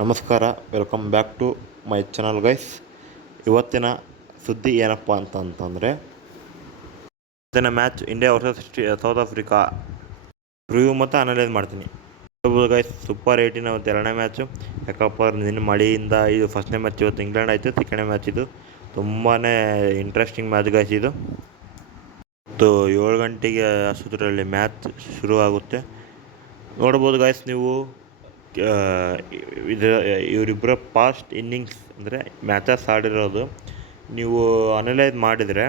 ನಮಸ್ಕಾರ, welcome back to my channel guys. ಇವತ್ತಿನ ಸುದ್ದಿ ಏನಪ್ಪ ಅಂತಂದರೆ ಇವತ್ತಿನ match India versus South Africa review ಮತ್ತು ಅನಲೈಸ್ ಮಾಡ್ತೀನಿ. ಗೈಸ್ ಸೂಪರ್ 18 ಅವತ್ತು ಎರಡನೇ ಮ್ಯಾಚು. ಯಾಕಪ್ಪ ನಿನ್ನ ಮಳೆಯಿಂದ ಇದು ಫಸ್ಟ್ನೇ ಮ್ಯಾಚ್ ಇವತ್ತು ಇಂಗ್ಲೆಂಡ್ ಆಯಿತು. ಸೆಕೆಂಡ್ ಮ್ಯಾಚ್ ಇದು ತುಂಬಾ ಇಂಟ್ರೆಸ್ಟಿಂಗ್ ಮ್ಯಾಚ್ ಗೈಸ್. ಇದು 7 ಗಂಟೆಗೆ ಅಷ್ಟರಲ್ಲಿ ಮ್ಯಾಚ್ ಶುರು ಆಗುತ್ತೆ. ನೋಡ್ಬೋದು ಗೈಸ್ ನೀವು ಇವರಿಬ್ಬರ ಪಾಸ್ಟ್ ಇನ್ನಿಂಗ್ಸ್ ಅಂದರೆ ಮ್ಯಾಚಸ್ ಆಡಿರೋದು ನೀವು ಅನಲೈಸ್ ಮಾಡಿದರೆ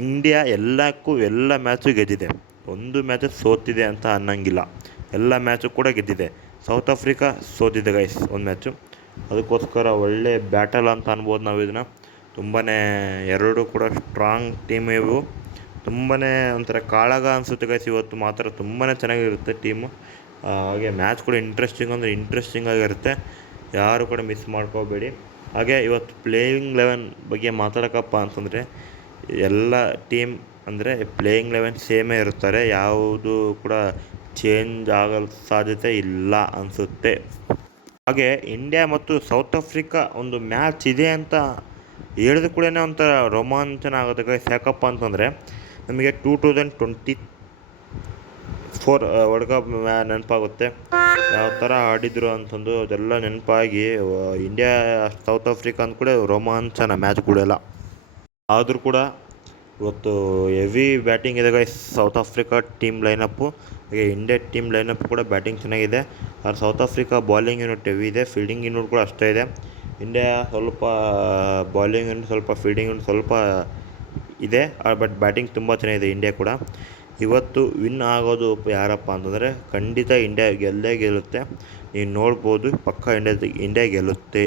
ಇಂಡಿಯಾ ಎಲ್ಲ ಮ್ಯಾಚು ಗೆದ್ದಿದೆ. ಒಂದು ಮ್ಯಾಚು ಸೋತಿದೆ ಅಂತ ಅನ್ನಂಗಿಲ್ಲ. ಎಲ್ಲ ಮ್ಯಾಚು ಕೂಡ ಗೆದ್ದಿದೆ. ಸೌತ್ ಆಫ್ರಿಕಾ ಸೋತಿದೆ ಗೈಸ್ ಒಂದು ಮ್ಯಾಚು. ಅದಕ್ಕೋಸ್ಕರ ಒಳ್ಳೆ ಬ್ಯಾಟಲ್ ಅಂತ ಅನ್ಬೋದು ನಾವು ಇದನ್ನು. ತುಂಬಾ ಎರಡು ಕೂಡ ಸ್ಟ್ರಾಂಗ್ ಟೀಮ್ ಇವು. ತುಂಬಾ ಒಂಥರ ಕಾಳಗ ಅನಿಸುತ್ತೆ ಗೈಸ್. ಇವತ್ತು ಮಾತ್ರ ತುಂಬಾ ಚೆನ್ನಾಗಿರುತ್ತೆ ಟೀಮು. ಹಾಗೆ ಮ್ಯಾಚ್ ಕೂಡ ಇಂಟ್ರೆಸ್ಟಿಂಗ್ ಆಗಿರುತ್ತೆ. ಯಾರು ಕೂಡ ಮಿಸ್ ಮಾಡ್ಕೋಬೇಡಿ. ಹಾಗೆ ಇವತ್ತು ಪ್ಲೇಯಿಂಗ್ 11 ಬಗ್ಗೆ ಮಾತಾಡೋಕ್ಕಪ್ಪ ಅಂತಂದರೆ ಎಲ್ಲ ಟೀಮ್ ಅಂದರೆ ಪ್ಲೇಯಿಂಗ್ 11 ಸೇಮೇ ಇರ್ತಾರೆ. ಯಾವುದು ಕೂಡ ಚೇಂಜ್ ಆಗೋ ಸಾಧ್ಯತೆ ಇಲ್ಲ ಅನಿಸುತ್ತೆ. ಹಾಗೆ ಇಂಡಿಯಾ ಮತ್ತು ಸೌತ್ ಆಫ್ರಿಕಾ ಒಂದು ಮ್ಯಾಚ್ ಇದೆ ಅಂತ ಹೇಳಿದ ಕೂಡ ಒಂಥರ ರೋಮಾಂಚನ ಆಗುತ್ತೆ ಗೈಸ್. ಯಾಕಪ್ಪ ಅಂತಂದರೆ ನಮಗೆ 2024 ವರ್ಲ್ಡ್ ಕಪ್ ನೆನಪಾಗುತ್ತೆ. ಯಾವ ಥರ ಆಡಿದ್ರು ಅಂತಂದು ಅದೆಲ್ಲ ನೆನಪಾಗಿ ಇಂಡಿಯಾ ಸೌತ್ ಆಫ್ರಿಕಾ ಅಂತ ಕೂಡ ರೋಮಾಂಚನ ಮ್ಯಾಚ್ ಕೂಡ ಎಲ್ಲ. ಆದರೂ ಕೂಡ ಇವತ್ತು ಹೆವಿ ಬ್ಯಾಟಿಂಗ್ ಇದೆ guys south Africa team line-up. ಹಾಗೆ ಇಂಡಿಯಾ ಟೀಮ್ ಲೈನಪ್ ಕೂಡ ಬ್ಯಾಟಿಂಗ್ ಚೆನ್ನಾಗಿದೆ. ಆದರೆ south Africa bowling unit heavy ಇದೆ. ಫೀಲ್ಡಿಂಗ್ ಯೂನಿಟ್ ಕೂಡ ಅಷ್ಟೇ ಇದೆ. ಇಂಡಿಯಾ ಸ್ವಲ್ಪ ಬಾಲಿಂಗ್ ಯೂನಿಟ್ ಸ್ವಲ್ಪ ಫೀಲ್ಡಿಂಗ್ ಯೂನಿಟ್ ಸ್ವಲ್ಪ ಇದೆ. ಬಟ್ ಬ್ಯಾಟಿಂಗ್ ತುಂಬ ಚೆನ್ನಾಗಿದೆ ಇಂಡಿಯಾ ಕೂಡ. ಇವತ್ತು ವಿನ್ ಆಗೋದು ಯಾರಪ್ಪ ಅಂತಂದರೆ ಖಂಡಿತ ಇಂಡಿಯಾ ಗೆಲ್ಲೇ ಗೆಲ್ಲುತ್ತೆ. ನೀವು ನೋಡ್ಬೋದು, ಪಕ್ಕ ಇಂಡಿಯಾ ಗೆಲ್ಲುತ್ತೆ.